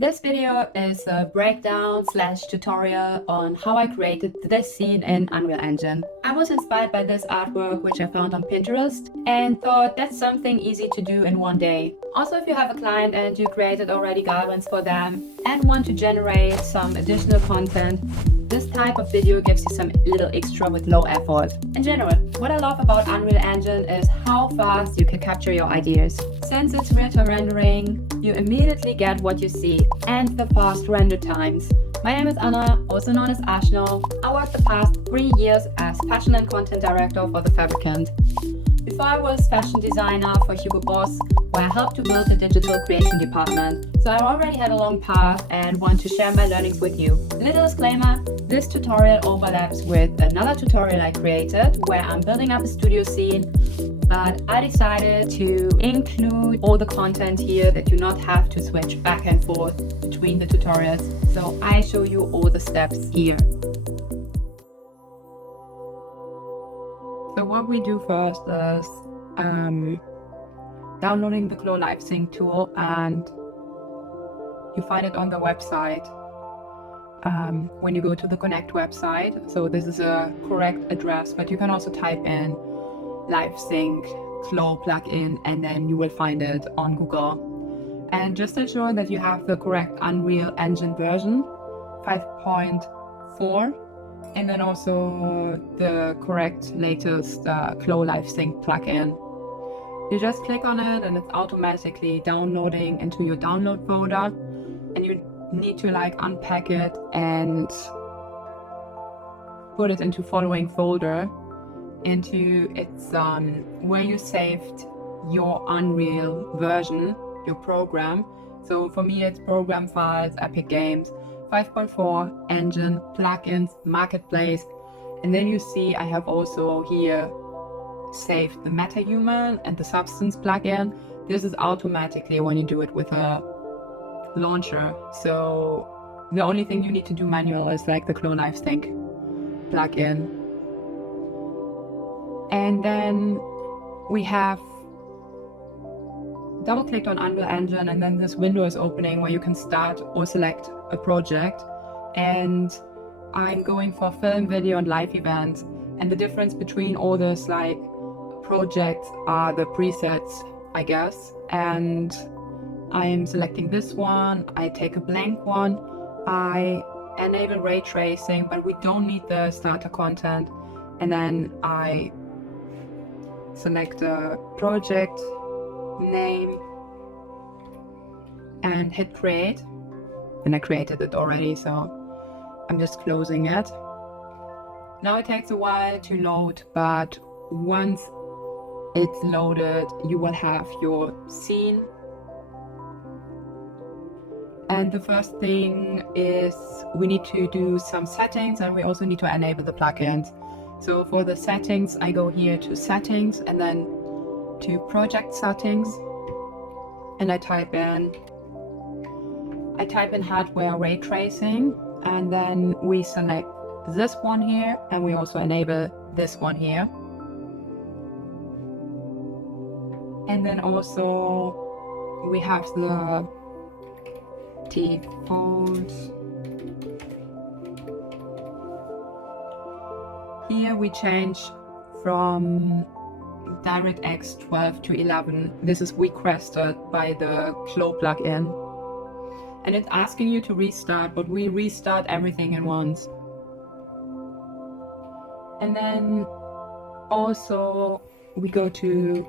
This video is a breakdown / tutorial on how I created this scene in Unreal Engine. I was inspired by this artwork which I found on Pinterest and thought that's something easy to do in one day. Also, if you have a client and you created already garments for them and want to generate some additional content, this type of video gives you some little extra with low effort. In general, what I love about Unreal Engine is how fast you can capture your ideas. Since it's real-time rendering, you immediately get what you see and the fast render times. My name is Anna, also known as Ashno. I worked the past 3 years as fashion and content director for the Fabricant. Before I was fashion designer for Hugo Boss, where I helped to build the digital creation department. So I already had a long path and want to share my learnings with you. A little disclaimer, this tutorial overlaps with another tutorial I created where I'm building up a studio scene, but I decided to include all the content here that you not have to switch back and forth between the tutorials. So I show you all the steps here. So what we do first is downloading the Glow Live Sync tool, and you find it on the website when you go to the Connect website. So this is a correct address, but you can also type in Live Sync Glow plugin and then you will find it on Google. And just ensure that you have the correct Unreal Engine version 5.4 and then also the correct latest Glow Live Sync plugin. You just click on it and it's automatically downloading into your download folder, and you need to unpack it and put it into following folder, into its where you saved your Unreal version, your program. So for me it's program files, Epic Games, 5.4, engine, plugins, marketplace, and then you see I have also here saved the MetaHuman and the Substance plugin. This is automatically when you do it with a launcher. So the only thing you need to do manual is the Glow Live Sync plugin. And then we have double clicked on Unreal Engine, and then this window is opening where you can start or select a project. And I'm going for film, video, and live events. And the difference between all this projects are the presets, I guess. And I'm selecting this one. I take a blank one. I enable ray tracing, but we don't need the starter content. And then I select a project name and hit create. And I created it already, so I'm just closing it. Now it takes a while to load, but once it's loaded, you will have your scene. And the first thing is we need to do some settings, and we also need to enable the plugins. So for the settings, I go here to settings and then to project settings, and I type in hardware ray tracing, and then we select this one here, and we also enable this one here. And then also we have the default. Here we change from DirectX 12 to 11. This is requested by the Glow plugin. And it's asking you to restart, but we restart everything at once. And then also we go to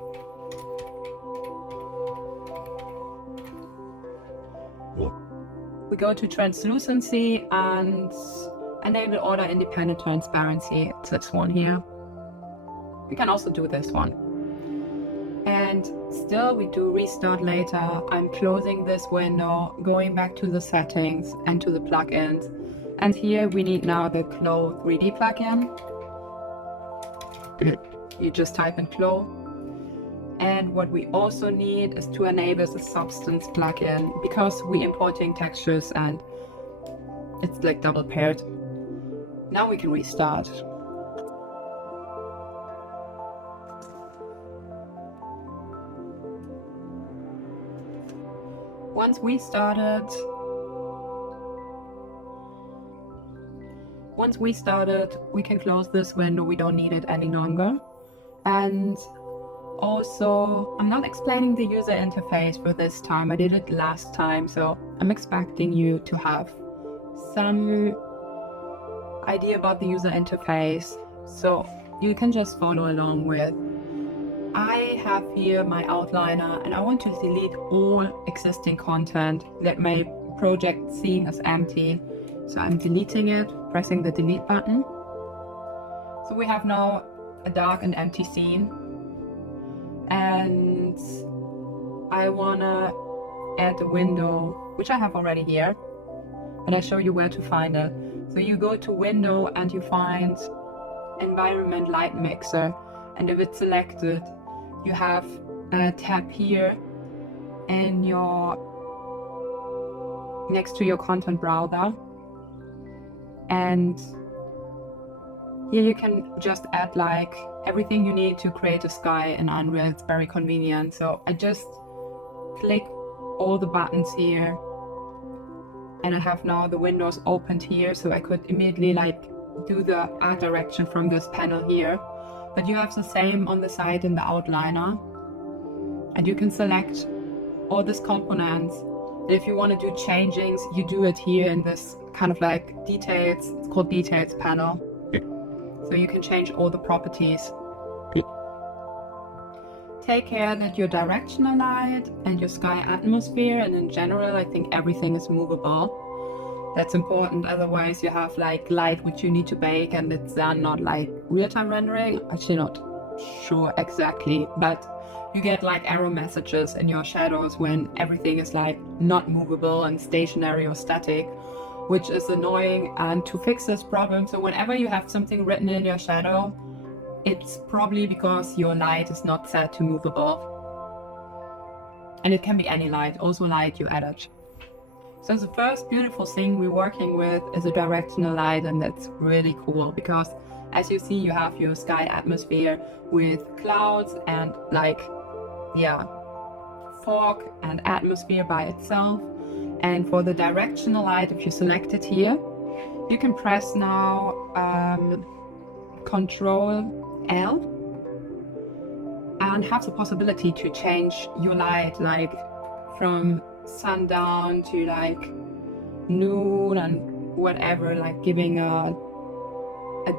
translucency and enable order independent transparency. It's this one here. We can also do this one. And still we do restart later. I'm closing this window, going back to the settings and to the plugins. And here we need now the Glow 3D plugin. You just type in Glow. And what we also need is to enable the Substance plugin, because we're importing textures and it's double paired. Now we can restart. Once we started, once we started, we can close this window. We don't need it any longer. And also, I'm not explaining the user interface for this time. I did it last time, so I'm expecting you to have some idea about the user interface, so you can just follow along with. I have here my outliner, and I want to delete all existing content that my project scene is empty. So I'm deleting it, pressing the delete button. So we have now a dark and empty scene. And I wanna add a window, which I have already here, and I show you where to find it. So you go to window and you find environment light mixer, and if it's selected, you have a tab here in your next to your content browser, and here you can just add like everything you need to create a sky in Unreal. It's very convenient. So I just click all the buttons here, and I have now the windows opened here, so I could immediately like do the art direction from this panel here. But you have the same on the side in the outliner, and you can select all these components. If you want to do changings, you do it here in this kind of like details. It's called details panel. So you can change all the properties. Take care that your directional light and your sky atmosphere, and in general, I think everything is movable. That's important. Otherwise, you have like light which you need to bake, and it's not like real-time rendering. Actually, not sure exactly, but you get like error messages in your shadows when everything is like not movable and stationary or static, which is annoying. And to fix this problem, so whenever you have something written in your shadow, it's probably because your light is not set to movable. And it can be any light, also light you added. So the first beautiful thing we're working with is a directional light, and that's really cool because as you see, you have your sky atmosphere with clouds and like, yeah, fog and atmosphere by itself. And for the directional light, if you select it here, you can press now Control L and have the possibility to change your light, like from sundown to like noon and whatever, like giving a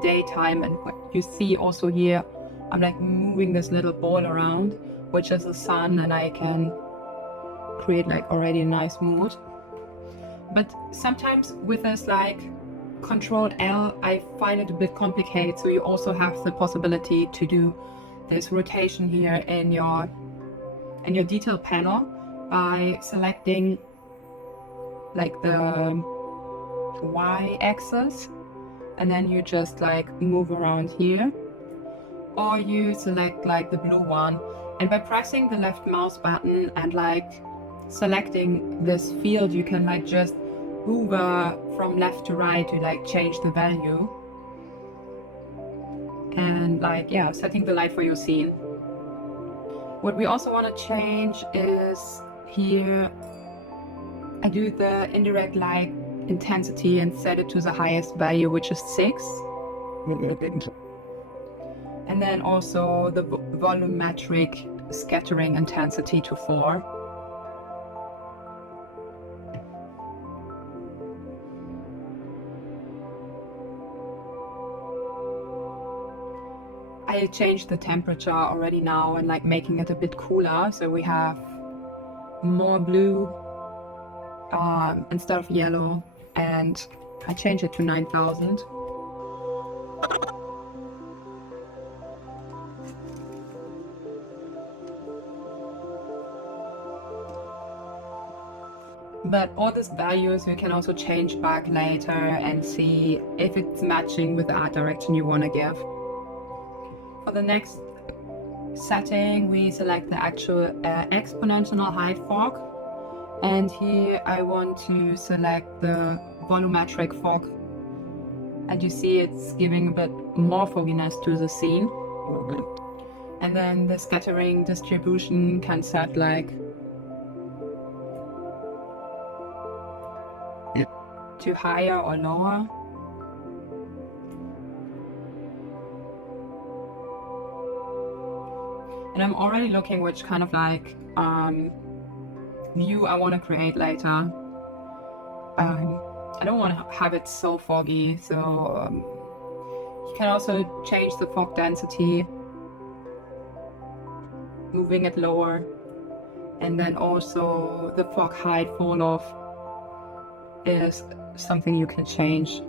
daytime. And what you see also here, I'm like moving this little ball around, which is the sun, and I can create like already a nice mood. But sometimes with this like Control L, I find it a bit complicated. So you also have the possibility to do this rotation here in your detail panel by selecting like the y-axis, and then you just like move around here, or you select like the blue one, and by pressing the left mouse button and like selecting this field, you can like just move from left to right to like change the value, and like, yeah, setting the light for your scene. What we also want to change is here I do the indirect light intensity and set it to the highest value, which is 6. And then also the volumetric scattering intensity to 4. I changed the temperature already now and like making it a bit cooler, so we have more blue instead of yellow, and I changed it to 9000. But all these values you can also change back later and see if it's matching with the art direction you want to give. For the next setting, we select the actual exponential high fog, and here I want to select the volumetric fog, and you see it's giving a bit more fogginess to the scene. And then the scattering distribution can set like to higher or lower. And I'm already looking which kind of like view I want to create later. I don't want to have it so foggy, so you can also change the fog density, moving it lower, and then also the fog height fall off is something you can change.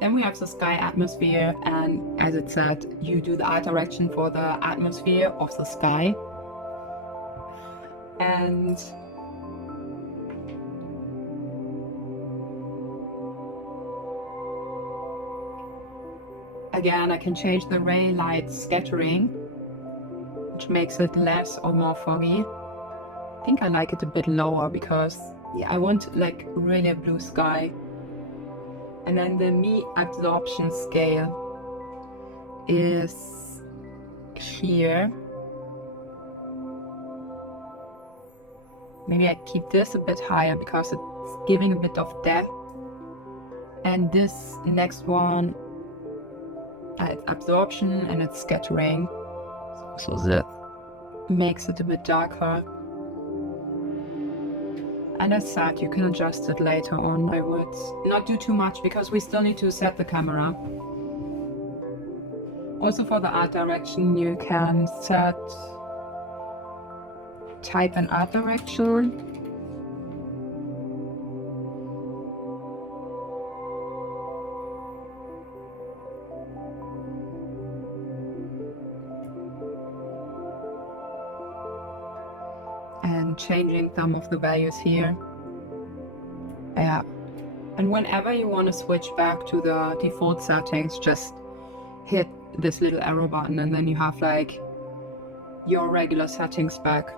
Then we have the sky atmosphere, and as it said, you do the art direction for the atmosphere of the sky. And again, I can change the ray light scattering, which makes it less or more foggy. I think I like it a bit lower because I want like really a blue sky. And then the me absorption scale is here. Maybe I keep this a bit higher because it's giving a bit of depth. And this next one, it's absorption and it's scattering. So that makes it a bit darker. And as said, you can adjust it later on. I would not do too much because we still need to set the camera. Also for the art direction, you can set type an art direction. And changing some of the values here. Yeah. And whenever you want to switch back to the default settings, just hit this little arrow button and then you have like your regular settings back.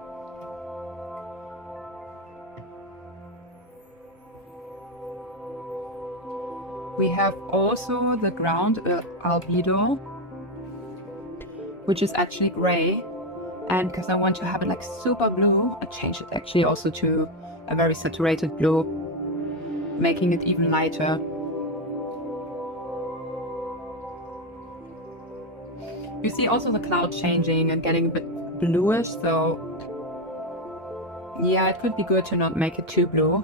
We have also the ground albedo, which is actually gray. And because I want to have it like super blue, I changed it actually also to a very saturated blue, making it even lighter. You see also the cloud changing and getting a bit bluish, so yeah, it could be good to not make it too blue,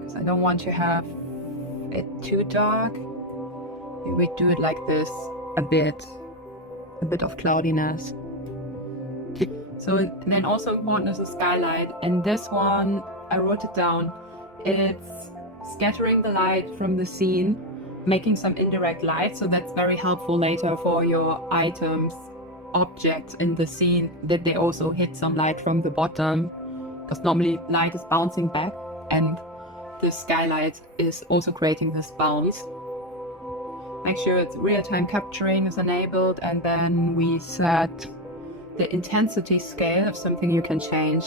because I don't want to have it too dark. Maybe we do it like this, a bit of cloudiness. So then also important is the skylight, and this one I wrote it down. It's scattering the light from the scene, making some indirect light, so that's very helpful later for your items, objects in the scene, that they also hit some light from the bottom, because normally light is bouncing back and the skylight is also creating this bounce. Make sure it's real-time capturing is enabled, and then we set the intensity scale of something you can change.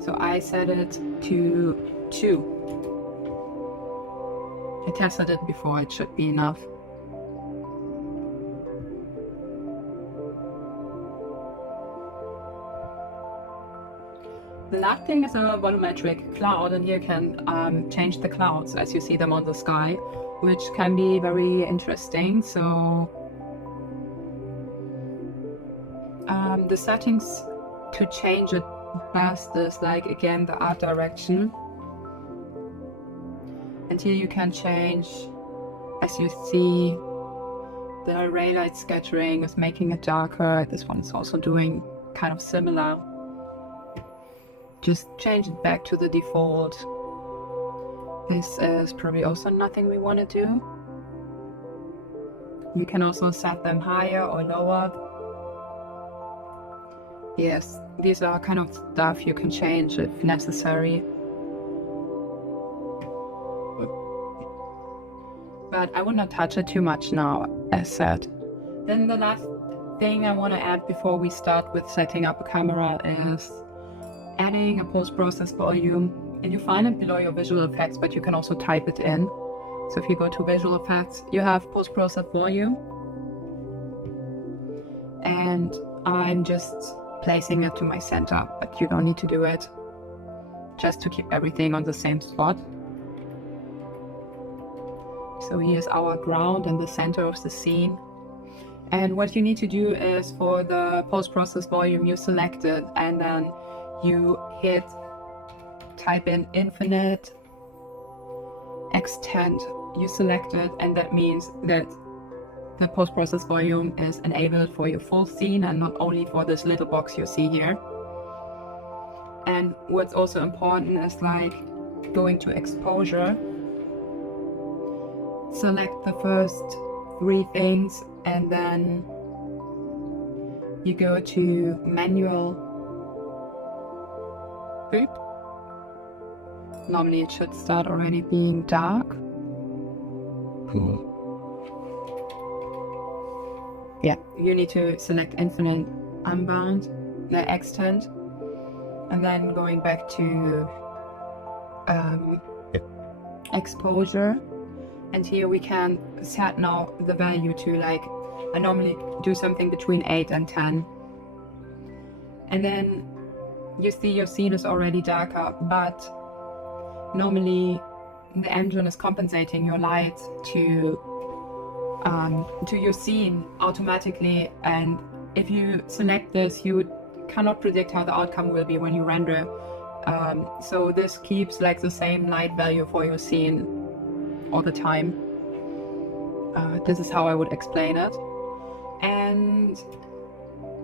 So I set it to 2. I tested it before, it should be enough. The last thing is a volumetric cloud, and here you can change the clouds as you see them on the sky, which can be very interesting. So the settings to change it best is like again the art direction, and here you can change, as you see, the ray light scattering is making it darker. This one is also doing kind of similar. Just change it back to the default. This is probably also nothing we want to do. You can also set them higher or lower. Yes, these are kind of stuff you can change if necessary. But I would not touch it too much now, as said. Then the last thing I want to add before we start with setting up a camera is adding a post-process volume. And you find it below your visual effects, but you can also type it in. So if you go to visual effects, you have post-process volume. And I'm just placing it to my center, but you don't need to do it. just to keep everything on the same spot. So here's our ground in the center of the scene. And what you need to do is, for the post-process volume, you select it and then you type in infinite, extend, you select it, and that means that the post-process volume is enabled for your full scene and not only for this little box you see here. And what's also important is like going to exposure, select the first 3 things, and then you go to manual. Boop. Normally it should start already being dark. Cool. Yeah, you need to select infinite unbound, the extend, and then going back to exposure. And here we can set now the value to, like, I normally do something between 8 and 10. And then you see your scene is already darker, but normally the engine is compensating your light to your scene automatically. And if you select this, you cannot predict how the outcome will be when you render. So this keeps like the same light value for your scene all the time. This is how I would explain it. And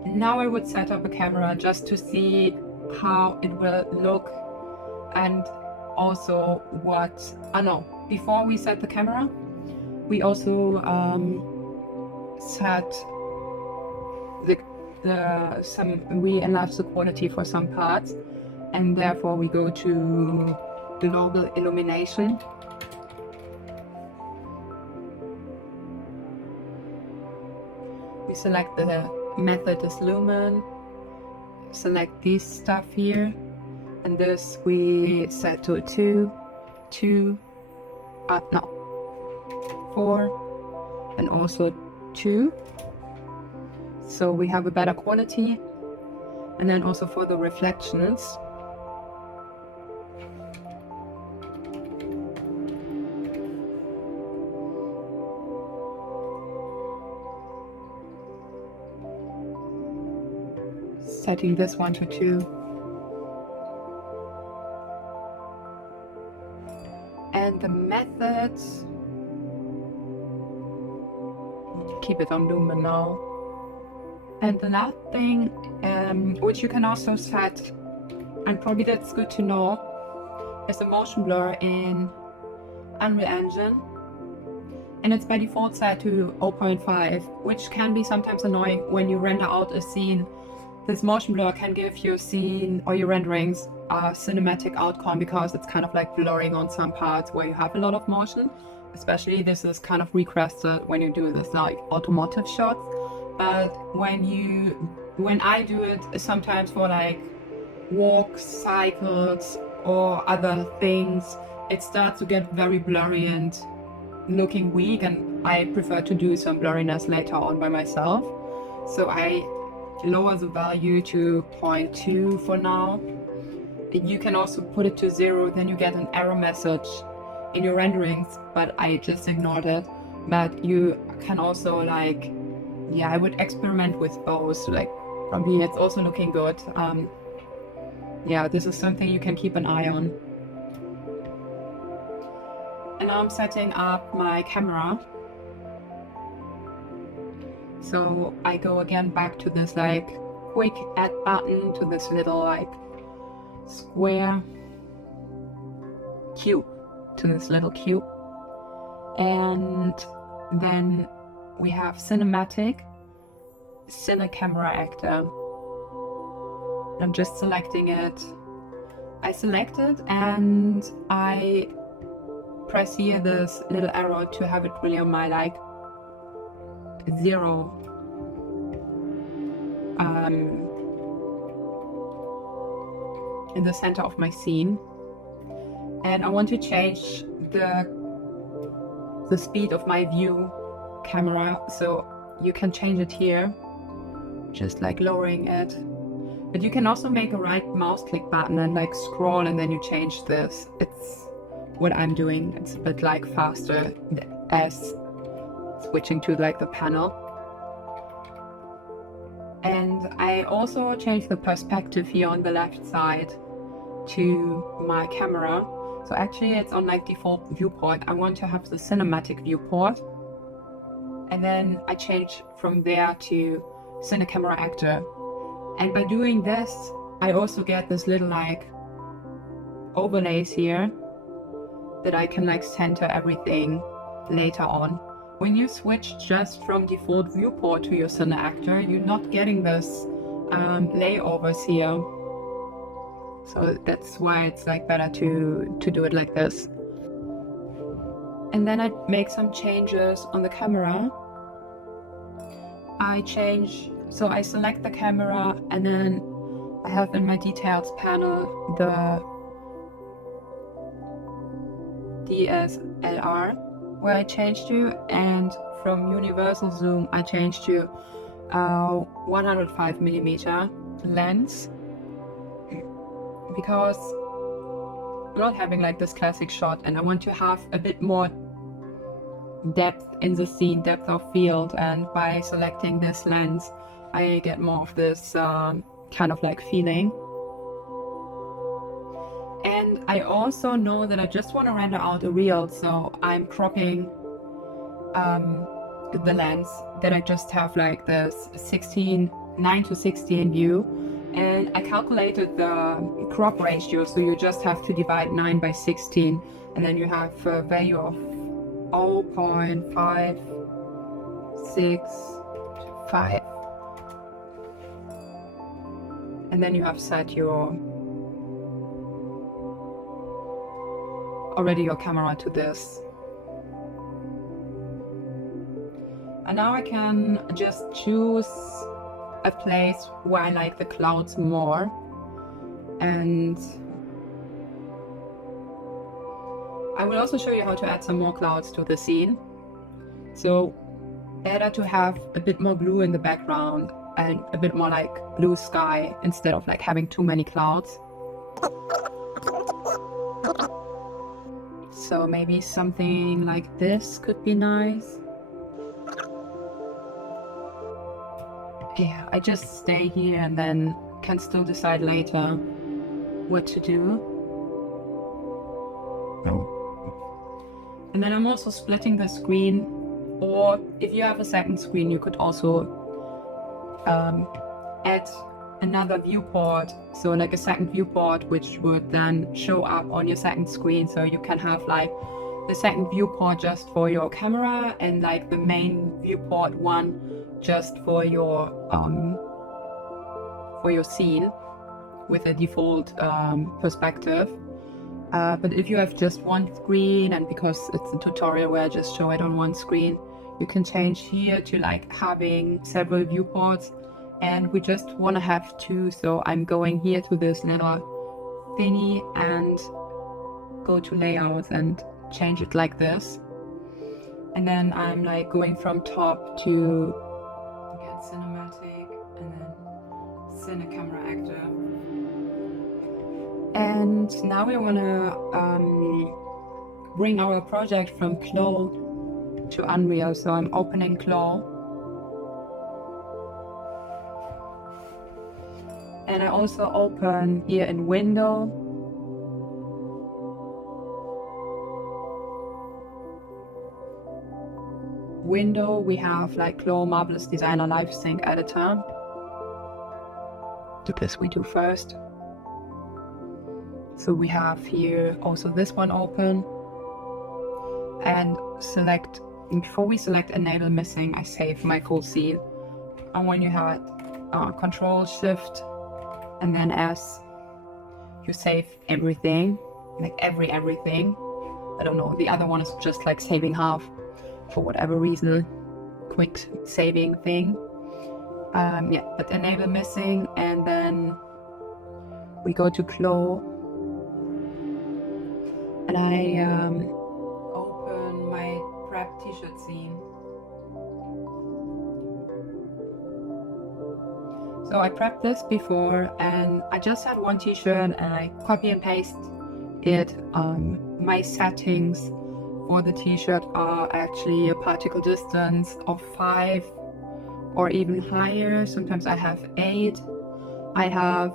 now I would set up a camera just to see how it will look, and also before we set the camera, we also set we enlarge the quality for some parts, and therefore we go to global illumination. We select the method is Lumen, select this stuff here, and this we set to 4, and also 2. So we have a better quality. And then also for the reflections, setting this one to 2. And the methods, keep it on Lumen now. And the last thing, which you can also set, and probably that's good to know, is the motion blur in Unreal Engine. And it's by default set to 0.5, which can be sometimes annoying when you render out a scene. This motion blur can give your scene or your renderings a cinematic outcome, because it's kind of like blurring on some parts where you have a lot of motion. Especially this is kind of requested when you do this like automotive shots. But when I do it sometimes for like walks, cycles, or other things, it starts to get very blurry and looking weak, and I prefer to do some blurriness later on by myself. So I lower the value to 0.2 for now. You can also put it to 0, then you get an error message in your renderings, but I just ignored it. But you can also like, I would experiment with both. Like, from here it's also looking good. This is something you can keep an eye on. And now I'm setting up my camera. So I go again back to this like quick add button, to this little like square cube, to this little cube. And then we have cinematic, cine camera actor. I'm just selecting it. I select it and I press here this little arrow to have it really on my like 0 in the center of my scene. And I want to change the speed of my view camera, so you can change it here, just like lowering it. But you can also make a right mouse click button and like scroll and then you change this. It's what I'm doing. It's a bit like faster as switching to like the panel. And I also changed the perspective here on the left side to my camera. So actually it's on like default viewport. I want to have the cinematic viewport. And then I change from there to Cine Camera Actor. And by doing this, I also get this little like overlays here that I can like center everything later on. When you switch just from default viewport to your Cine Actor, you're not getting this layovers here. So that's why it's like better to do it like this. And then I make some changes on the camera. So I select the camera and then I have in my details panel the DSLR where I change to, and from universal zoom I change to 105mm lens, because I'm not having like this classic shot and I want to have a bit more depth in the scene, depth of field, and by selecting this lens I get more of this kind of like feeling. And I also know that I just want to render out a reel, so I'm cropping the lens that I just have like this 9:16 view, and I calculated the crop ratio, so you just have to divide 9/16 and then you have a value of 0.565, and then you have set your camera to this. And now I can just choose a place where I like the clouds more, and I will also show you how to add some more clouds to the scene. So better to have a bit more blue in the background and a bit more like blue sky instead of like having too many clouds. So maybe something like this could be nice. Yeah, I just stay here and then can still decide later what to do. No. And then I'm also splitting the screen, or if you have a second screen, you could also add another viewport, so like a second viewport which would then show up on your second screen, so you can have like the second viewport just for your camera and like the main viewport one just for your scene with a default perspective. But if you have just one screen, and because it's a tutorial where I just show it on one screen, you can change here to like having several viewports, and we just want to have two, so I'm going here to this little thingy and go to layouts and change it like this, and then I'm like going from top to get cinematic and then Cine Camera Actor. And now we want to bring our project from Cloud to Unreal, so I'm opening Cloud. And I also open here in Window. We have like Cloud Marvelous Designer Live Sync Editor. So this we do first. So we have here also this one open, and before we select enable missing, I save my full scene. And when you have Control Shift and then S, you save everything, like everything. I don't know, the other one is just like saving half for whatever reason, quick saving thing. Yeah, but enable missing, and then we go to Cloud. And I open my prep t-shirt scene. So I prepped this before, and I just had one t-shirt and I copy and paste it. My settings for the t-shirt are actually a particle distance of 5 or even higher. Sometimes I have 8. I have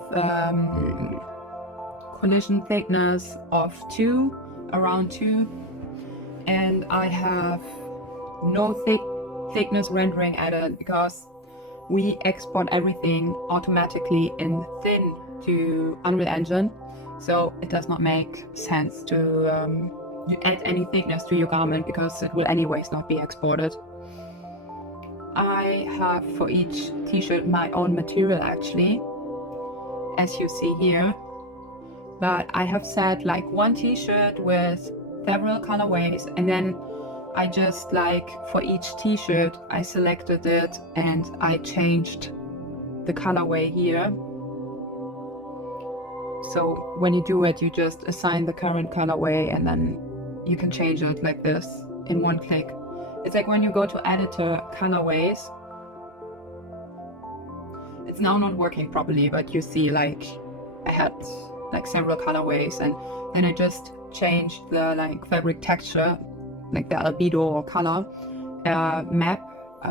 collision thickness of 2, around 2, and I have no thickness rendering added because we export everything automatically in thin to Unreal Engine, so it does not make sense to you add any thickness to your garment because it will anyways not be exported. I have for each t-shirt my own material actually, as you see here, but I have set like one t-shirt with several colorways, and then I just like for each t-shirt I selected it and I changed the colorway here. So when you do it, you just assign the current colorway and then you can change it like this in one click. It's like when you go to editor colorways, it's now not working properly, but you see like I had like several colorways, and then I just changed the like fabric texture, like the albedo or color map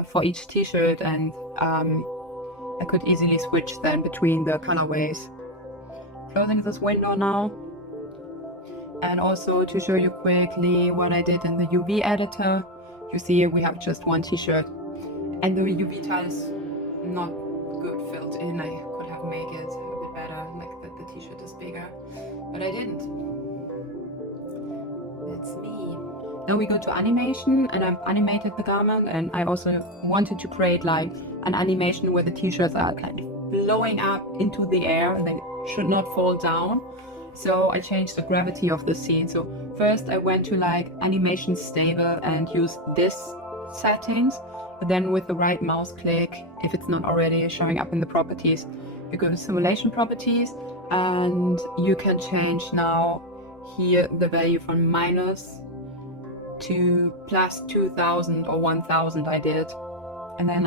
for each t-shirt, and I could easily switch then between the colorways. Closing this window now, and also to show you quickly what I did in the UV editor. You see we have just one t-shirt, and the UV tile is not good filled in. I could have made it a bit better, like that the t-shirt is bigger, but I didn't. That's me. Now we go to animation, and I've animated the garment, and I also wanted to create like an animation where the t-shirts are kind of blowing up into the air and they should not fall down. So I changed the gravity of the scene. So first I went to like animation stable and used this settings, but then with the right mouse click, if it's not already showing up in the properties, you go to simulation properties, and you can change now here the value from minus to plus 2000 or 1000 I did, and then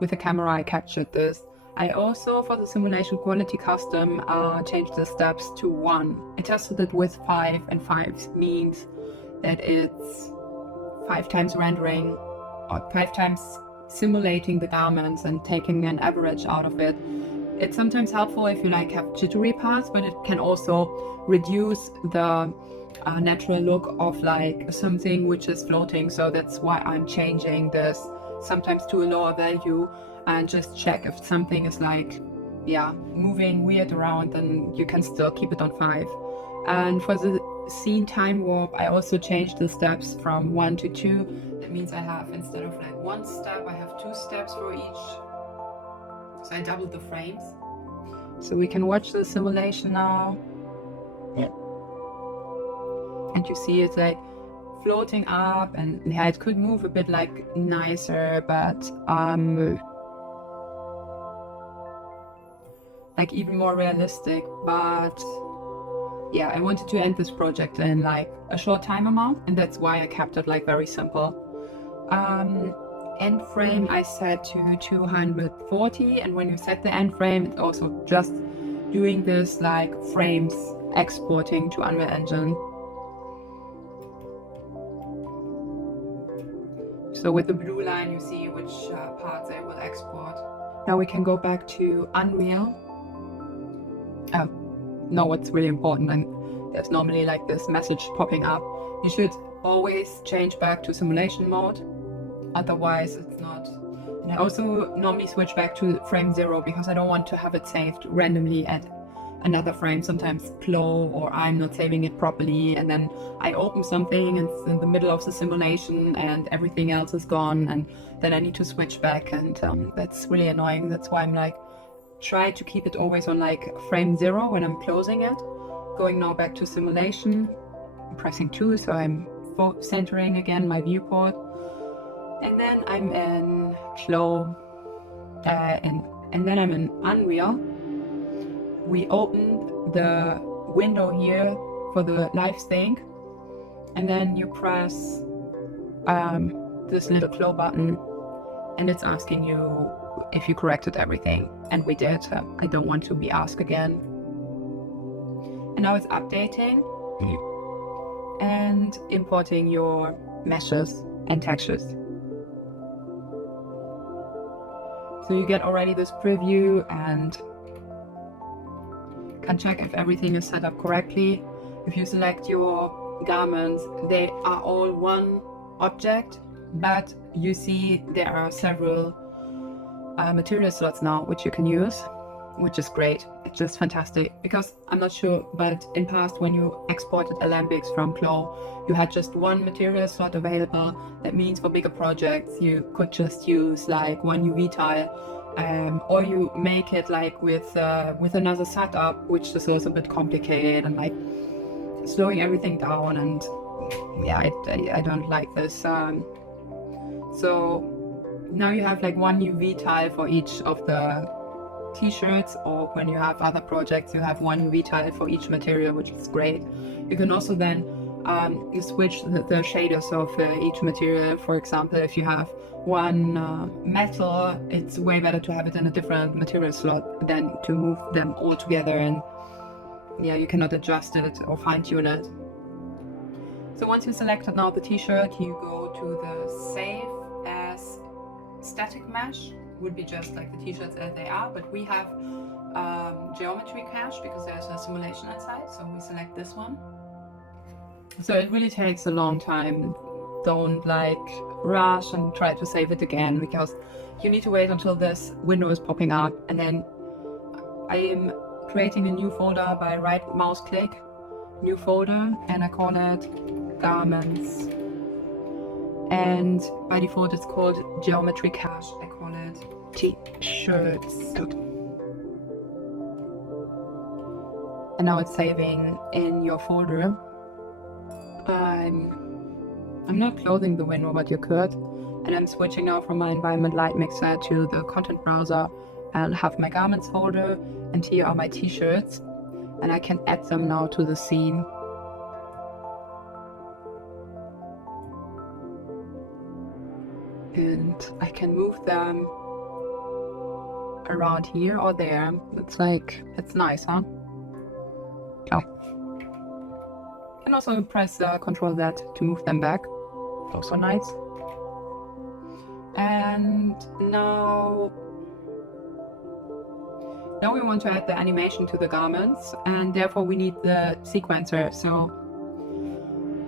with the camera I captured this. I also, for the simulation quality custom, changed the steps to 1. I tested it with 5, and 5 means that it's 5 times rendering or 5 times simulating the garments and taking an average out of it. It's sometimes helpful if you like have jittery parts, but it can also reduce the natural look of like something which is floating. So that's why I'm changing this sometimes to a lower value, and just check if something is like moving weird around, then you can still keep it on 5. And for the scene time warp, I also changed the steps from 1 to 2. That means I have, instead of like 1 step, I have 2 steps for each. So I doubled the frames. So we can watch the simulation now. Yeah. And you see it's like floating up, and yeah, it could move a bit like nicer, but like even more realistic. But yeah, I wanted to end this project in like a short time amount, and that's why I kept it like very simple. End frame I set to 240, and when you set the end frame, it's also just doing this like frames exporting to Unreal Engine. So with the blue line, you see which parts I will export. Now we can go back to Unreal. No, what's really important, and there's normally like this message popping up. You should always change back to simulation mode, otherwise it's not. And I also normally switch back to frame 0 because I don't want to have it saved randomly at another frame. Sometimes flow, or I'm not saving it properly, and then I open something and it's in the middle of the simulation and everything else is gone, and then I need to switch back, and that's really annoying. That's why I'm like try to keep it always on like frame 0 when I'm closing it. Going now back to simulation, I'm pressing 2, so I'm centering again my viewport, and then I'm in flow, and then I'm in Unreal. We open the window here for the live sync, and then you press this little claw button, and it's asking you if you corrected everything, and we did. I don't want to be asked again. And now it's updating and importing your meshes and textures. So you get already this preview and can check if everything is set up correctly. If you select your garments, they are all one object, but you see there are several material slots now which you can use, which is great. It's just fantastic, because I'm not sure, but in past when you exported Alembics from Flow, you had just one material slot available. That means for bigger projects you could just use like one UV tile, or you make it like with another setup, which is also a bit complicated and like slowing everything down, and yeah, I don't like this. So now you have like one UV tile for each of the t-shirts, or when you have other projects you have one UV tile for each material, which is great. You can also then you switch the shaders of each material. For example, if you have one metal, it's way better to have it in a different material slot than to move them all together, and yeah, you cannot adjust it or fine-tune it. So once you selected now the t-shirt, you go to the save as static mesh. Would be just like the t-shirts as they are, but we have geometry cache because there's a simulation inside, so we select this one. So it really takes a long time. Don't like rush and try to save it again, because you need to wait until this window is popping up, and then I am creating a new folder by right mouse click, new folder, and I call it garments, and by default it's called geometry cache. I call it t-shirts, and now it's saving in your folder. I'm not closing the window, but you could, and I'm switching now from my environment light mixer to the content browser and have my garments folder, and here are my t-shirts, and I can add them now to the scene. And I can move them around here or there. It's nice, huh? Oh. And also press Control Z to move them back. Also nice. And now we want to add the animation to the garments, and therefore we need the sequencer. So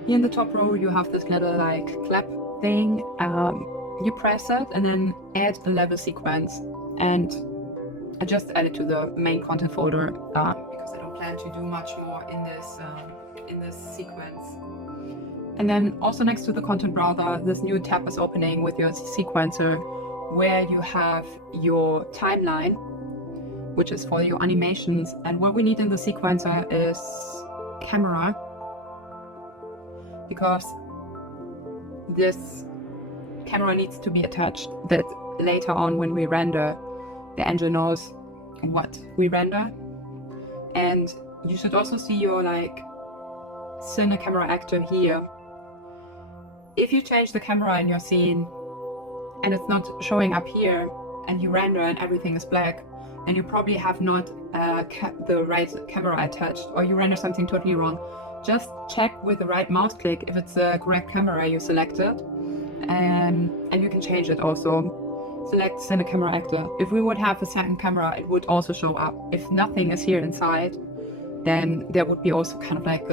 here in the top row you have this little like clap thing. You press it and then add a level sequence, and I just add it to the main content folder because I don't plan to do much more in this sequence. And then also next to the content browser, this new tab is opening with your sequencer, where you have your timeline, which is for your animations. And what we need in the sequencer is camera, because this camera needs to be attached, that later on when we render, the engine knows what we render. And you should also see your like Cine camera actor here. If you change the camera in your scene and it's not showing up here, and you render and everything is black, then you probably have not the right camera attached, or you render something totally wrong. Just check with the right mouse click if it's the correct camera you selected, and you can change it also. Select Cine camera actor. If we would have a second camera, it would also show up. If nothing is here inside, then there would be also kind of like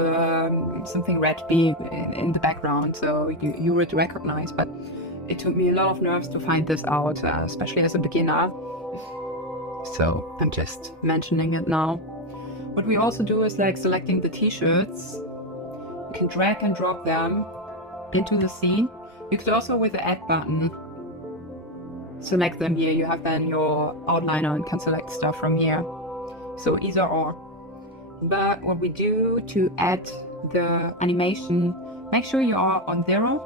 something red beam in the background, so you would recognize. But it took me a lot of nerves to find this out, especially as a beginner. So I'm just mentioning it now. What we also do is like selecting the t-shirts. You can drag and drop them into the scene. You could also, with the add button, select them here. You have then your outliner and can select stuff from here. So either or. But what we do to add the animation, make sure you are on 0.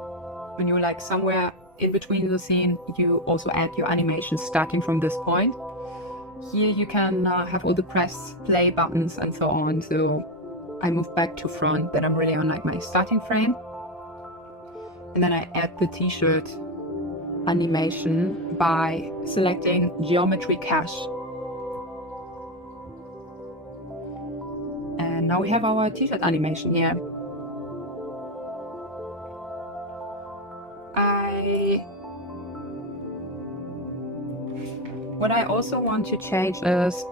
When you're like somewhere in between the scene, you also add your animation starting from this point. Here you can have all the press play buttons and so on. So I move back to front, then I'm really on like my starting frame. And then I add the t-shirt animation by selecting Geometry Cache. And now we have our t-shirt animation here. What I also want to change is,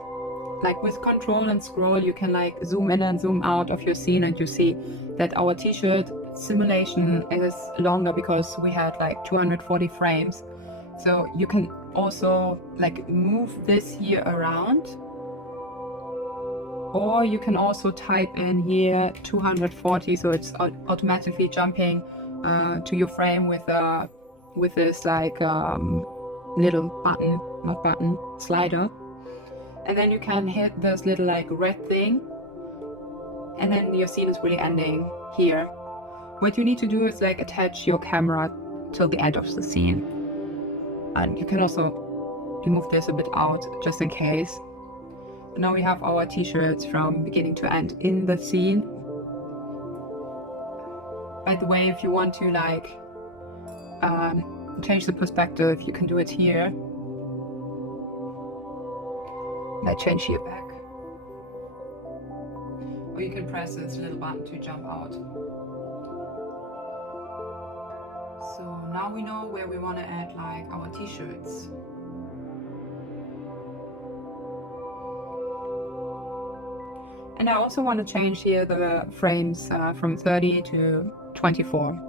like with control and scroll, you can like zoom in and zoom out of your scene, and you see that our t-shirt simulation is longer because we had like 240 frames. So you can also like move this here around, or you can also type in here 240, so it's automatically jumping to your frame with this like little slider. And then you can hit this little like red thing, and then your scene is really ending here. What you need to do is like attach your camera till the end of the scene. And you can also move this a bit out just in case. Now we have our t-shirts from beginning to end in the scene. By the way, if you want to like change the perspective, you can do it here. I change here back. Or you can press this little button to jump out. So now we know where we want to add like our t-shirts. And I also want to change here the frames from 30 to 24.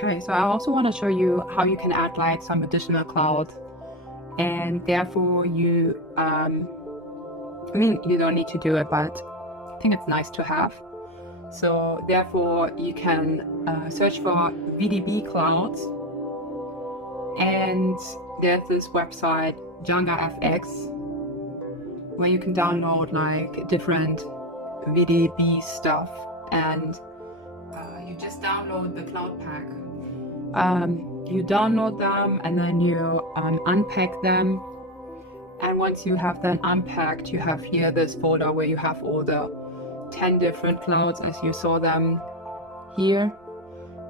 Okay, so I also want to show you how you can add like some additional cloud, and therefore you, I mean, you don't need to do it, but I think it's nice to have. So therefore you can search for VDB Cloud, and there's this website JangaFX where you can download like different VDB stuff, and you just download the cloud pack. You download them and then you unpack them, and once you have them unpacked, you have here this folder where you have all the 10 different clouds as you saw them here.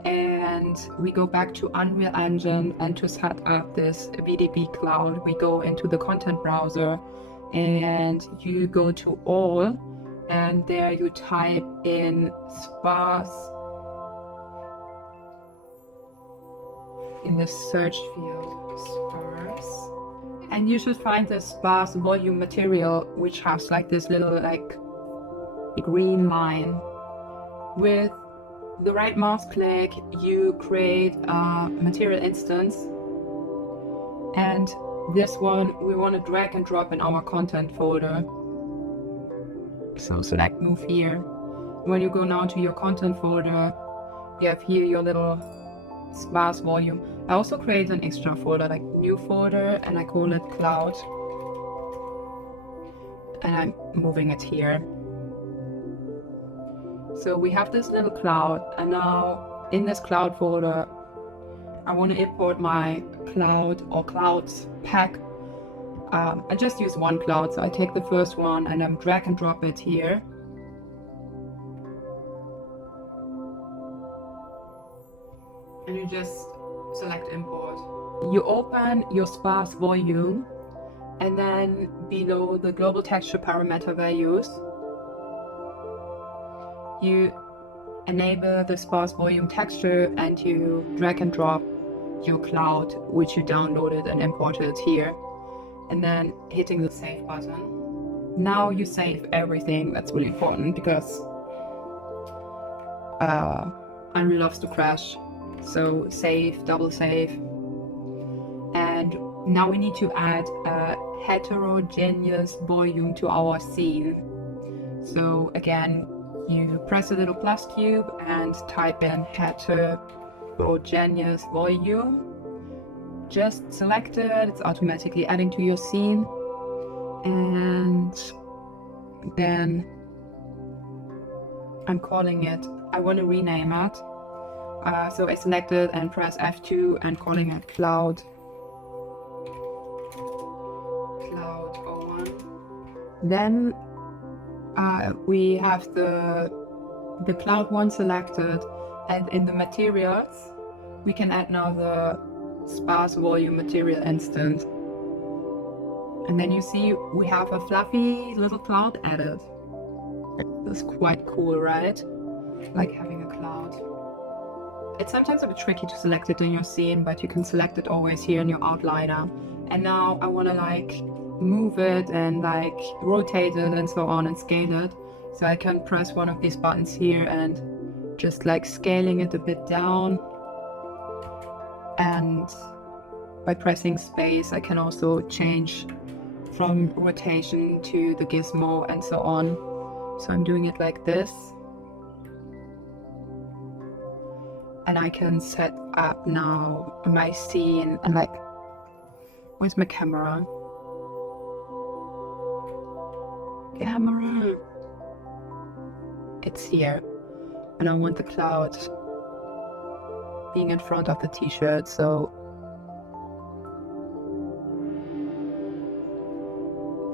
And we go back to Unreal Engine, and to set up this VDB Cloud we go into the content browser and you go to all, and there you type in sparse in the search field, sparse, and you should find the sparse volume material, which has like this little like green line. With the right mouse click you create a material instance, and this one we want to drag and drop in our content folder. So select move here. When you go now to your content folder, you have here your little sparse volume. I also create an extra folder, like new folder, and I call it cloud, and I'm moving it here. So we have this little cloud, and now in this cloud folder I want to import my cloud or clouds pack. I just use one cloud, so I take the first one and I'm drag and drop it here. And you just select import. You open your sparse volume, and then below the global texture parameter values, you enable the sparse volume texture, and you drag and drop your cloud which you downloaded and imported here, and then hitting the save button. Now you save everything. That's really important because Unreal loves to crash. So save, double save. And now we need to add a heterogeneous volume to our scene. So again, you press a little plus cube and type in heterogeneous volume. Just select it, it's automatically adding to your scene. And then I'm calling it, I want to rename it. So I select it and press F2 and calling it Cloud 01. Then we have the the cloud one selected, and in the materials, we can add now the sparse volume material instance. And then you see we have a fluffy little cloud added. That's quite cool, right? Like having a cloud. It's sometimes a bit tricky to select it in your scene, but you can select it always here in your outliner. And now I want to like move it and like rotate it and so on and scale it. So I can press one of these buttons here and just like scaling it a bit down. And by pressing space, I can also change from rotation to the gizmo and so on. So I'm doing it like this. And I can set up now my scene and like, where's my camera? Camera. It's here. And I want the cloud being in front of the t-shirt, so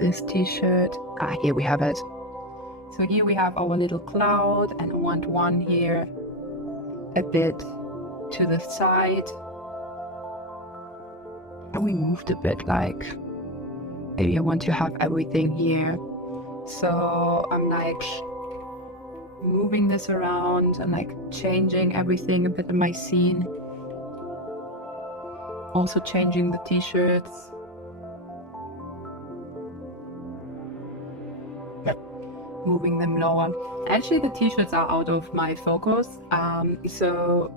this t-shirt, here we have it. So here we have our little cloud, and I want one here a bit to the side. And we moved a bit, like maybe I want to have everything here. So I'm like moving this around and like changing everything a bit in my scene. Also changing the t-shirts. Moving them lower. Actually, the t-shirts are out of my focus, so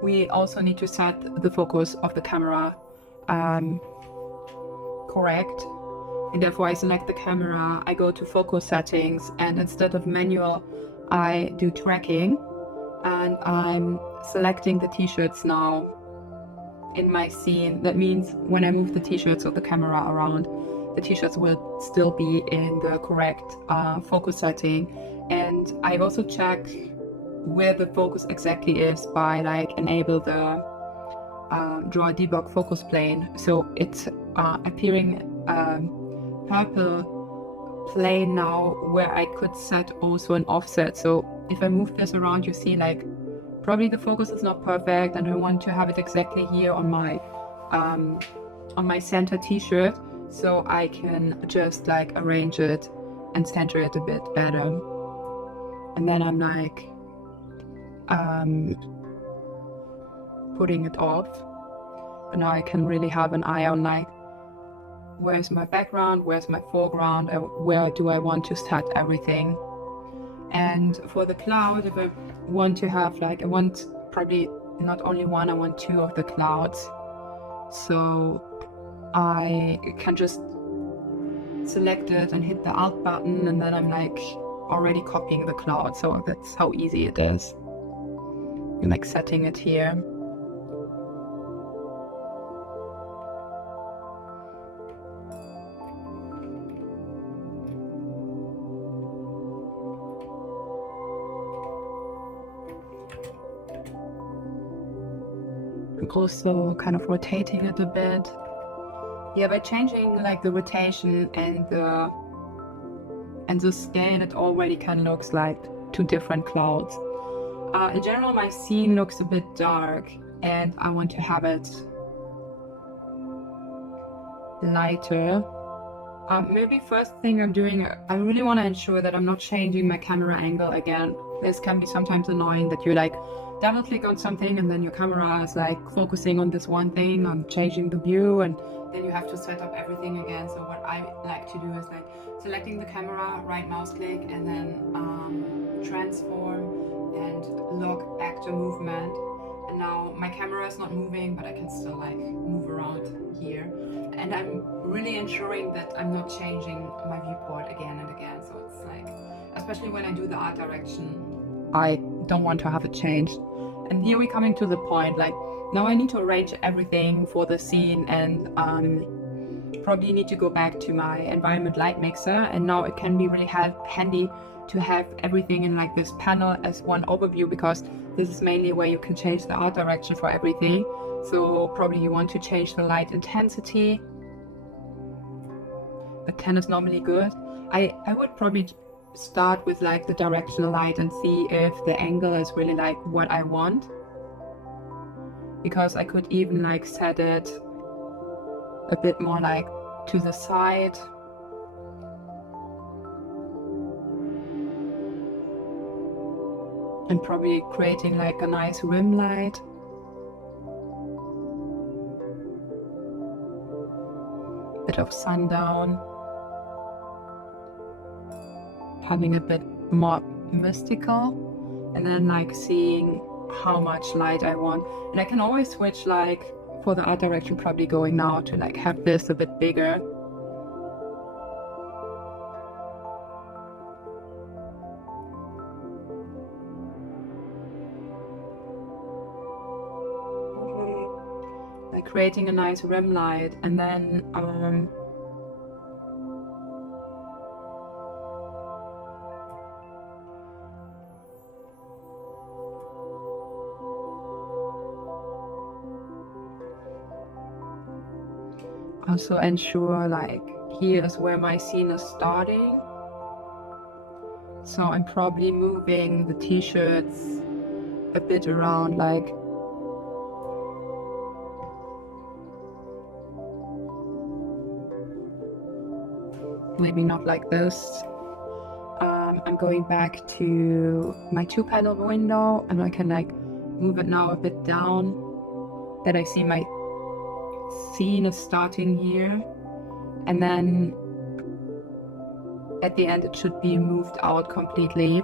we also need to set the focus of the camera correct. And therefore I select the camera, I go to focus settings, and instead of manual I do tracking, and I'm selecting the t-shirts now in my scene. That means when I move the t-shirts or the camera around, the t-shirts will still be in the correct focus setting. And I also check where the focus exactly is by like enable the draw debug focus plane. So it's appearing purple plane now, where I could set also an offset. So if I move this around, you see like probably the focus is not perfect, and I want to have it exactly here on my center t-shirt. So I can just like arrange it and center it a bit better. And then I'm like putting it off. And now I can really have an eye on like, where's my background, where's my foreground, and where do I want to set everything. And for the cloud, if I want to have like, I want probably not only one, I want two of the clouds. So I can just select it and hit the Alt button, and then I'm like already copying the cloud. So that's how easy it is. I'm like setting it here. Also kind of rotating it a bit. Yeah, by changing like the rotation and the scale, it already kind of looks like two different clouds. In general, my scene looks a bit dark, and I want to have it lighter. Maybe first thing I'm doing, I really want to ensure that I'm not changing my camera angle again. This can be sometimes annoying that you like double click on something and then your camera is like focusing on this one thing. I'm changing the view, and then you have to set up everything again. So what I like to do is like selecting the camera, right mouse click, and then transform and lock actor movement. And now my camera is not moving, but I can still like move around here. And I'm really ensuring that I'm not changing my viewport again and again. So it's like, especially when I do the art direction, I don't want to have it changed. And here we're coming to the point, like now I need to arrange everything for the scene, and probably need to go back to my environment light mixer. And now it can be really handy to have everything in like this panel as one overview, because this is mainly where you can change the art direction for everything. So probably you want to change the light intensity. The 10 is normally good. I would probably start with like the directional light and see if the angle is really like what I want, because I could even like set it a bit more like to the side. And probably creating like a nice rim light. Bit of sundown. Having a bit more mystical. And then like seeing how much light I want. And I can always switch like for the art direction, probably going now to like have this a bit bigger. Like creating a nice rim light, and then also ensure like here is where my scene is starting. So I'm probably moving the t-shirts a bit around, like maybe not like this. I'm going back to my 2-panel window, and I can like move it now a bit down, that I see my scene is starting here, and then at the end it should be moved out completely.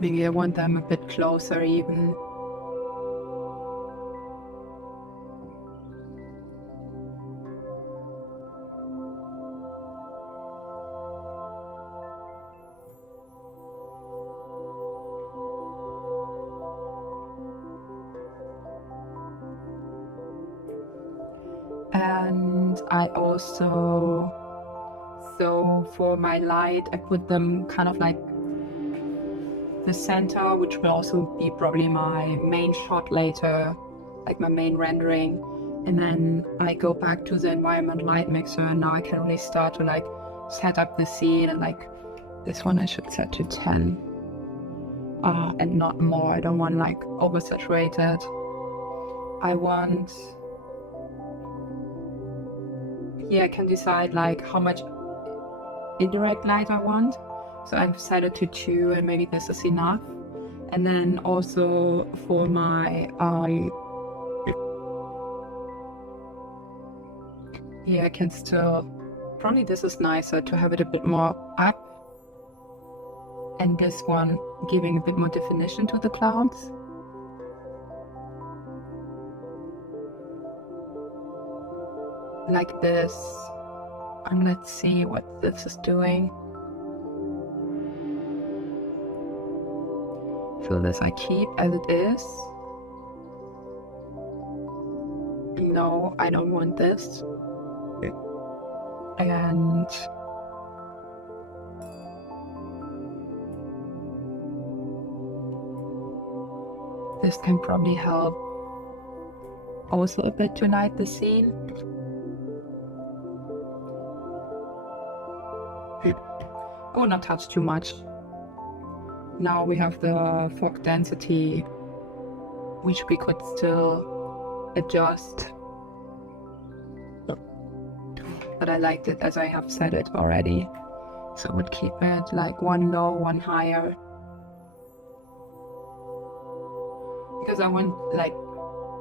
Maybe I want them a bit closer even. And I also, so for my light, I put them kind of like the center, which will also be probably my main shot later, like my main rendering. And then I go back to the environment light mixer, and now I can really start to like set up the scene. And like this one I should set to 10 and not more. I don't want like oversaturated. I want, here I can decide like how much indirect light I want. So I've set it to 2, and maybe this is enough. And then also for my here I can still, probably this is nicer to have it a bit more up, and this one giving a bit more definition to the clouds. Like this. And let's see what this is doing. So this I keep as it is. No, I don't want this. And this can probably help also a bit to light the scene. Oh, not touch too much. Now we have the fog density, which we could still adjust. But I liked it as I have set it already. So I would keep it like one low, one higher. Because I want like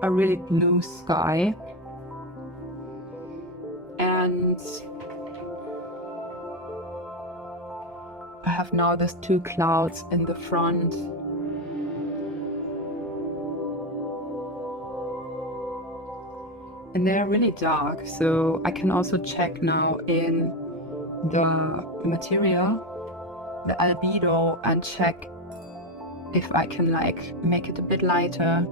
a really blue sky. And I have now these 2 clouds in the front. And they're really dark, so I can also check now in the material, the albedo, and check if I can like make it a bit lighter.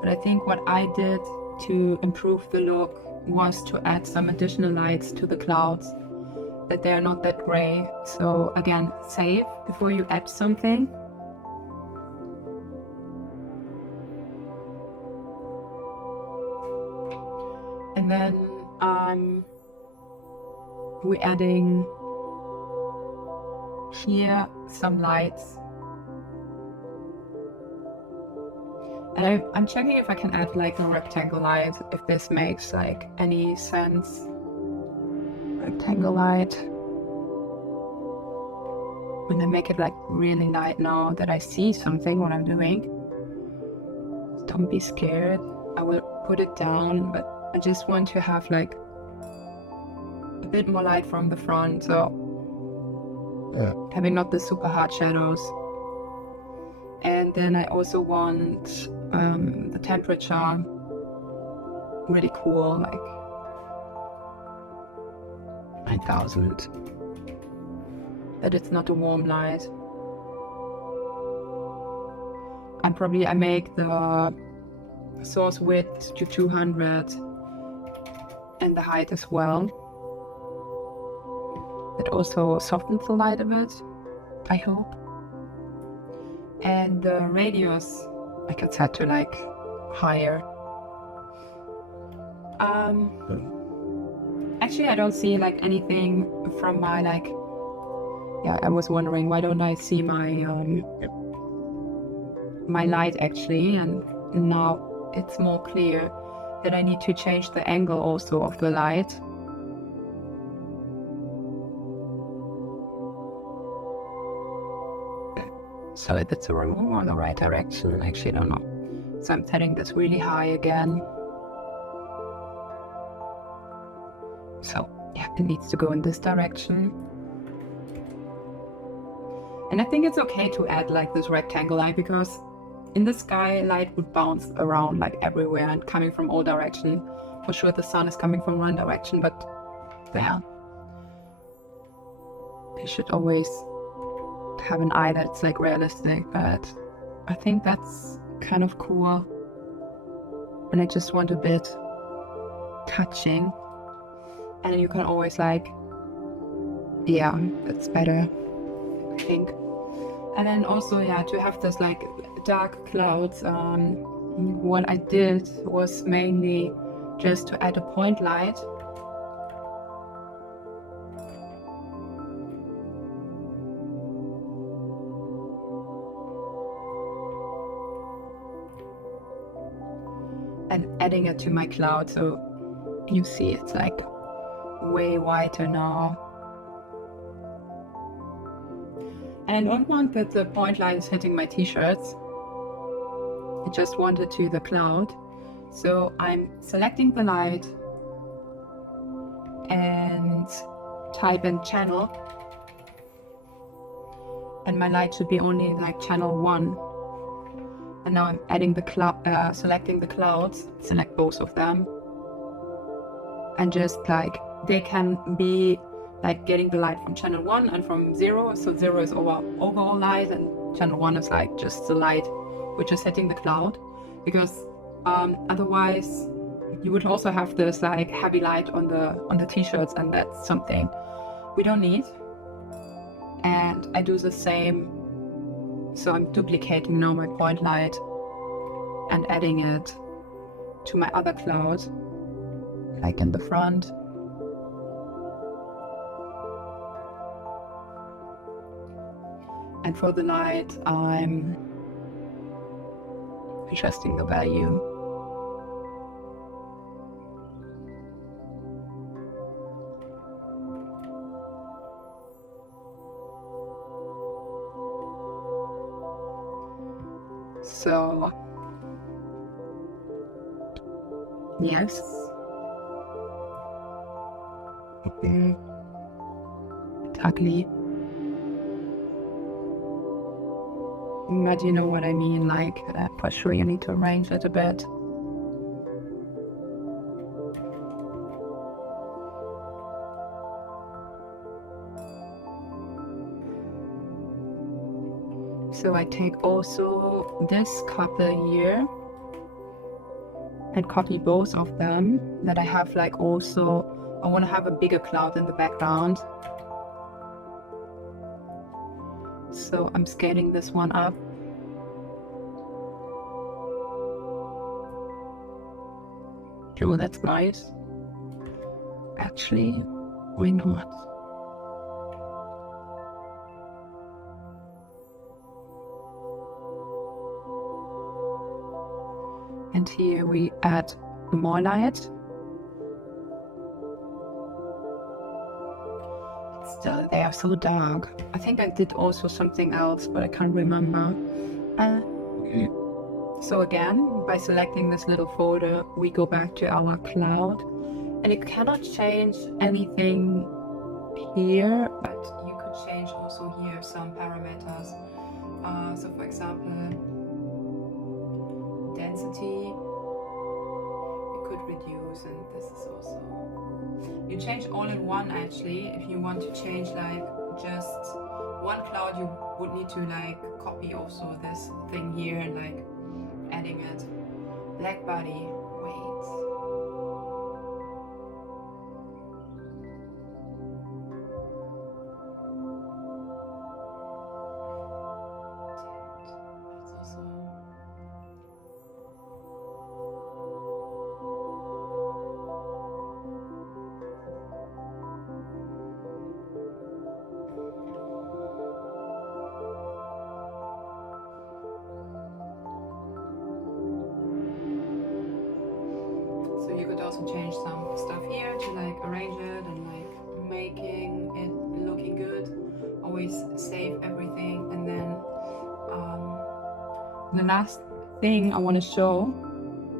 But I think what I did to improve the look was to add some additional lights to the clouds, that they're not that gray. So again, save before you add something. And then I'm we're adding here some lights. And I'm checking if I can add like a rectangle light, if this makes like any sense. Rectangle light. And I make it like really light now that I see something what I'm doing. Don't be scared. I will put it down, but I just want to have like a bit more light from the front, so having not the super hard shadows. And then I also want the temperature really cool, like 9,000. That it's not a warm light. And probably I make the source width to 200 and the height as well. It also softens the light a bit, I hope. And the radius I can set to like higher. Actually I don't see like anything from my like, yeah, I was wondering why don't I see my my light actually, and now it's more clear that I need to change the angle also of the light. So if it's wrong or the right direction, I actually don't know. So I'm setting this really high again. So yeah, it needs to go in this direction. And I think it's okay to add like this rectangle light, because in the sky light would bounce around like everywhere and coming from all directions. For sure the sun is coming from one direction, but yeah, you should always have an eye that's like realistic. But I think that's kind of cool. And I just want a bit touching, and then you can always like, yeah, that's better, I think. And then also, yeah, to have this like dark clouds, what I did was mainly just to add a point light. And adding it to my cloud, so you see it's like way whiter now. And I don't want that the point light is hitting my t-shirts. I just want it to the cloud. So I'm selecting the light and type in channel. And my light should be only like channel 1. And now I'm adding the cloud, selecting the clouds, select both of them. And just like, they can be like getting the light from channel 1 and from 0. So 0 is overall light, and channel 1 is like just the light which is hitting the cloud. Because otherwise you would also have this like heavy light on the t-shirts, and that's something we don't need. And I do the same. So I'm duplicating now my point light and adding it to my other cloud, like in the front. And for the light, I'm adjusting the value. So, yes. Okay. It's ugly. But you know what I mean, like, for sure you need to arrange it a bit. So I take also this couple here and copy both of them, that I have like also, I want to have a bigger cloud in the background. So I'm scaling this one up. Oh, that's nice. Actually, why not? And here we add more light. Still, they are so dark. I think I did also something else, but I can't remember. Okay. So again, by selecting this little folder, we go back to our cloud, and you cannot change anything here, but you could change also here some parameters. So for example, density, you could reduce, and this is also, you change all in one actually. If you want to change like just one cloud, you would need to like copy also this thing here and like adding it. Black body, wait. It's also, so you could also change some stuff here to like arrange it and like making it looking good. Always save everything, and then the last thing I want to show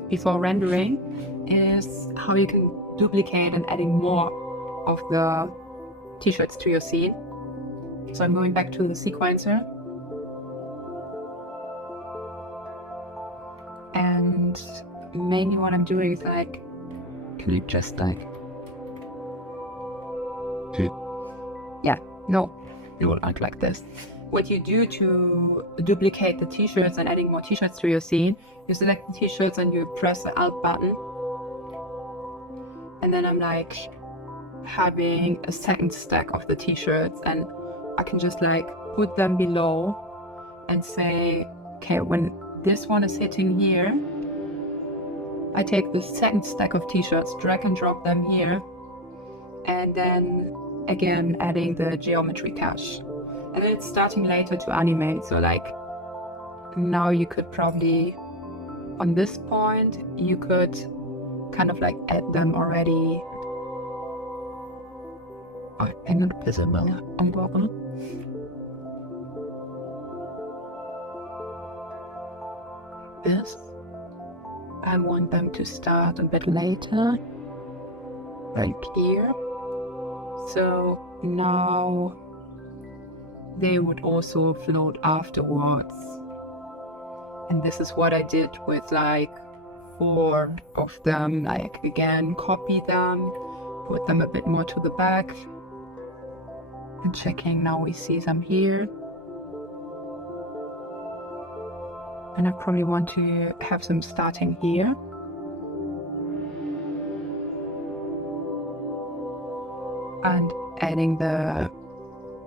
before rendering is how you can duplicate and adding more of the t-shirts to your scene. So I'm going back to the sequencer, and mainly what I'm doing is like, Can you just like? Okay. yeah, no, it will act like this. What you do to duplicate the t-shirts and adding more t-shirts to your scene, you select the t-shirts and you press the Alt button, and then I'm like having a second stack of the t-shirts, and I can just like put them below and say, okay, when this one is hitting here, I take the second stack of t-shirts, drag and drop them here, and then again adding the geometry cache. And then it's starting later to animate, so like now you could probably, on this point, you could kind of like add them already. I am visible. On bottom. This, I want them to start a bit later, like here. So now they would also float afterwards. And this is what I did with like 4 of them. Like again, copy them, put them a bit more to the back. And checking, now we see them here. And I probably want to have them starting here. And adding the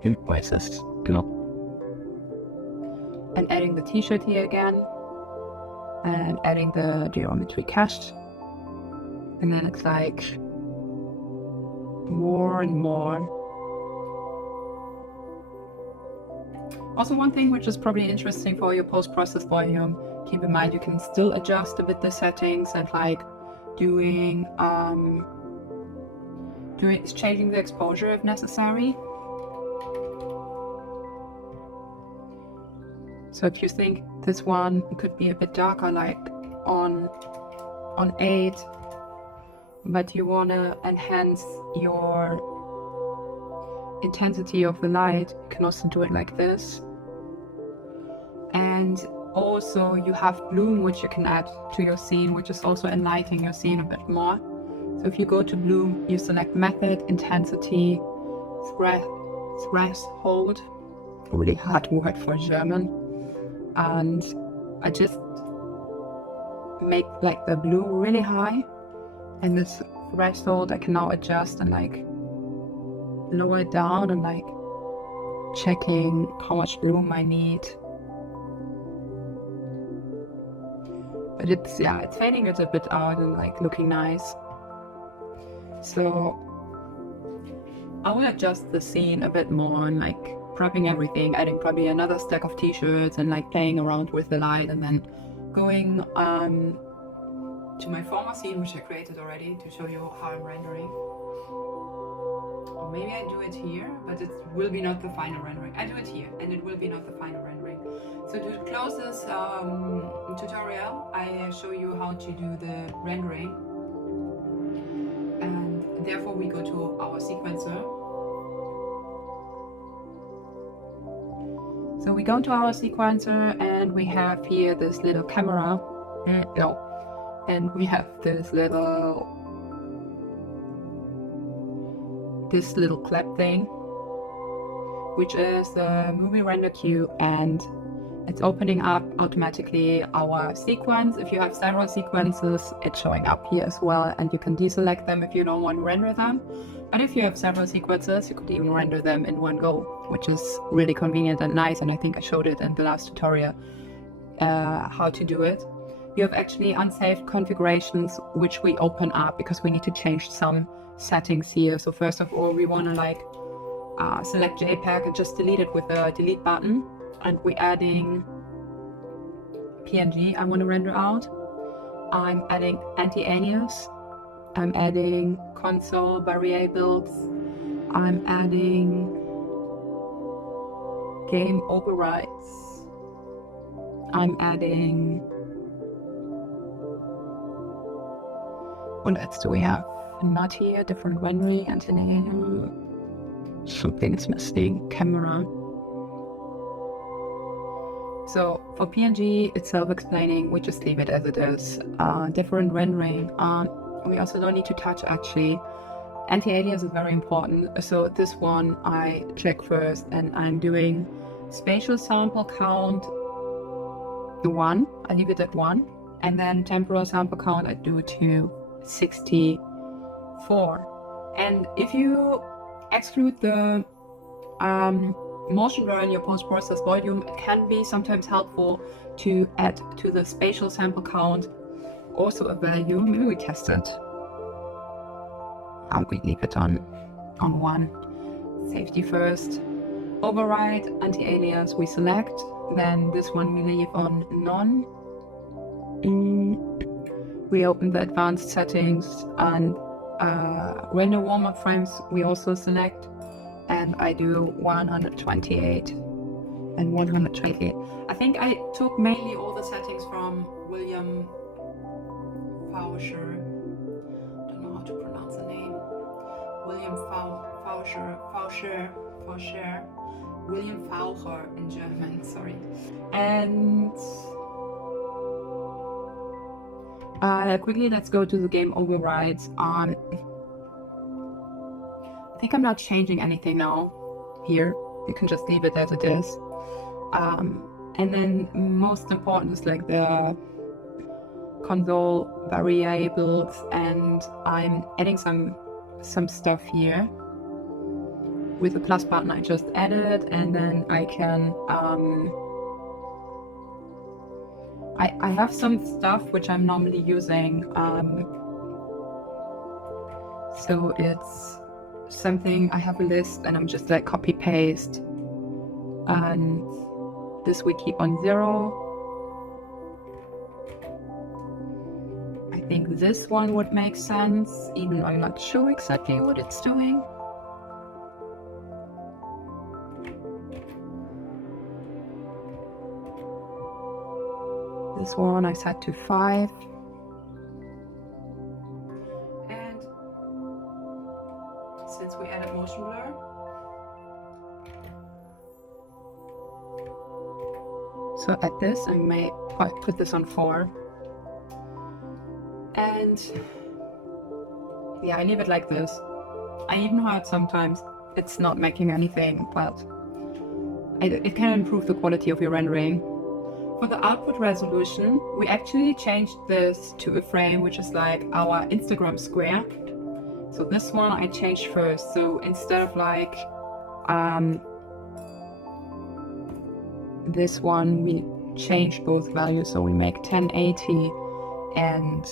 Invoices. Genau. and adding the t-shirt here again, and adding the geometry cache, and then it's like more and more. Also, one thing which is probably interesting for your post-process volume, keep in mind you can still adjust a bit the settings and like changing the exposure if necessary. So if you think this one could be a bit darker, like on 8, but you want to enhance your intensity of the light, you can also do it like this. And also you have bloom, which you can add to your scene, which is also enlightening your scene a bit more. So if you go to bloom, you select method, intensity, threshold, a really hard word for German. And I just make like the blue really high, and this threshold I can now adjust and like lower it down and like checking how much bloom I need. But it's fading it a bit out and like looking nice. So I will adjust the scene a bit more and like prepping everything, adding probably another stack of t-shirts and like playing around with the light, and then going to my former scene, which I created already, to show you how I'm rendering. Or maybe I do it here, but it will be not the final rendering. I do it here, and it will be not the final rendering. So to close this tutorial, I show you how to do the rendering. And therefore we go to our sequencer. So we go to our sequencer, and we have here this little camera. And we have this little clap thing, which is the movie render queue, and it's opening up automatically our sequence. If you have several sequences, it's showing up here as well, and you can deselect them if you don't want to render them. But if you have several sequences, you could even render them in one go, which is really convenient and nice, and I think I showed it in the last tutorial how to do it. You have actually unsaved configurations, which we open up because we need to change some settings here. So first of all, we want to like select JPEG and just delete it with a delete button. And we're adding PNG I want to render out. I'm adding anti-alias. I'm adding console variables. I'm adding game overrides. I'm adding... What else do we have? Not here, different rendering, anti-alias. Something's missing. Camera. So for PNG, it's self-explaining. We just leave it as it is. Different rendering. We also don't need to touch actually. Anti-alias is very important. So this one I check first, and I'm doing spatial sample count 1. I leave it at 1, and then temporal sample count I do to 64. And if you exclude the motion blur in your post-process volume, it can be sometimes helpful to add to the spatial sample count also a value. Maybe we test it. We leave it on 1. Safety first. Override, anti-alias we select. Then this one we leave on none. We open the advanced settings, and render warm-up frames we also select. And I do 128 and 128. I think I took mainly all the settings from William Fauscher. I don't know how to pronounce the name. William Fauscher. William Faucher in German, sorry. And quickly, let's go to the game overrides. I think I'm not changing anything now here. You can just leave it as it is. And then most important is like the console variables, and I'm adding some stuff here with the plus button I just added, and then I can I have some stuff which I'm normally using, so it's something, I have a list and I'm just like copy paste, and this we keep on 0. I think this one would make sense, even though I'm not sure exactly what it's doing. This one I set to 5. And since we added motion blur, so at this I may put this on 4. And yeah, I leave it like this. I even heard sometimes it's not making anything, but it can improve the quality of your rendering. For the output resolution, we actually changed this to a frame which is like our Instagram square. So this one I changed first. So instead of like this one, we changed both values. So we make 1080 and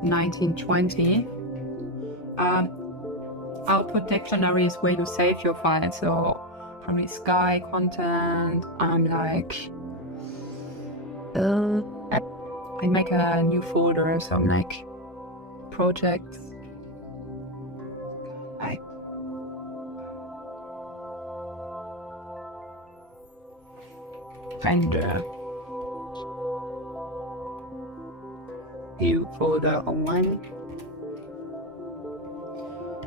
1920. output dictionary is where you save your file. So probably Sky content. I'm like, I make a new folder. So I'm like projects. Finder. New folder online.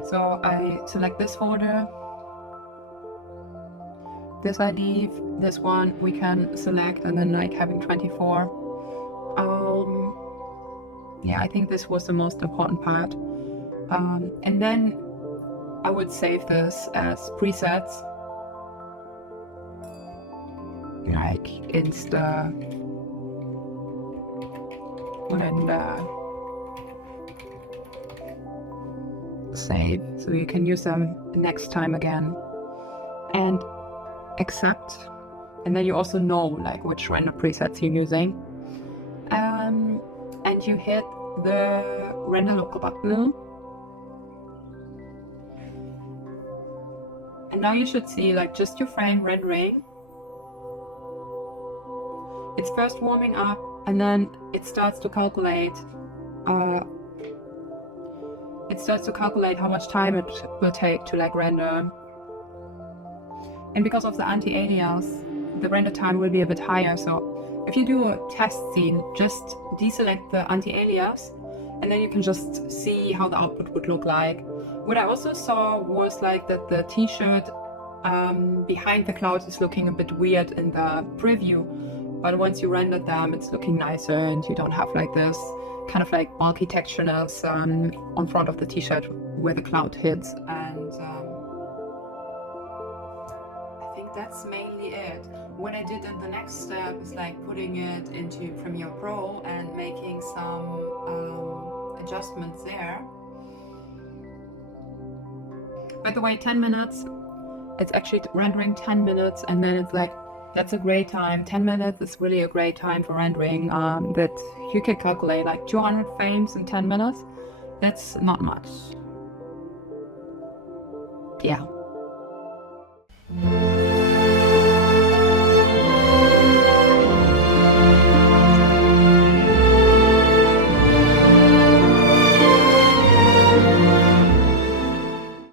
So I select this folder, this ID, this one we can select, and then like having 24. Yeah, I think this was the most important part. And then I would save this as presets, like Insta, and save, so you can use them next time again, and accept, and then you also know like which render presets you're using, and you hit the render local button, and now you should see like just your frame rendering. It's first warming up, and then it starts to calculate how much time it will take to like render. And because of the anti-alias, the render time will be a bit higher. So if you do a test scene, just deselect the anti-alias, and then you can just see how the output would look like. What I also saw was like that the t-shirt behind the clouds is looking a bit weird in the preview, but once you render them, it's looking nicer, and you don't have like this kind of like bulky textures on front of the t-shirt where the cloud hits. And I think that's mainly it. What I did in the next step is like putting it into Premiere Pro and making some adjustments there. By the way, 10 minutes, it's actually rendering 10 minutes, and then it's like, that's a great time. 10 minutes is really a great time for rendering. That you can calculate like 200 frames in 10 minutes. That's not much. Yeah.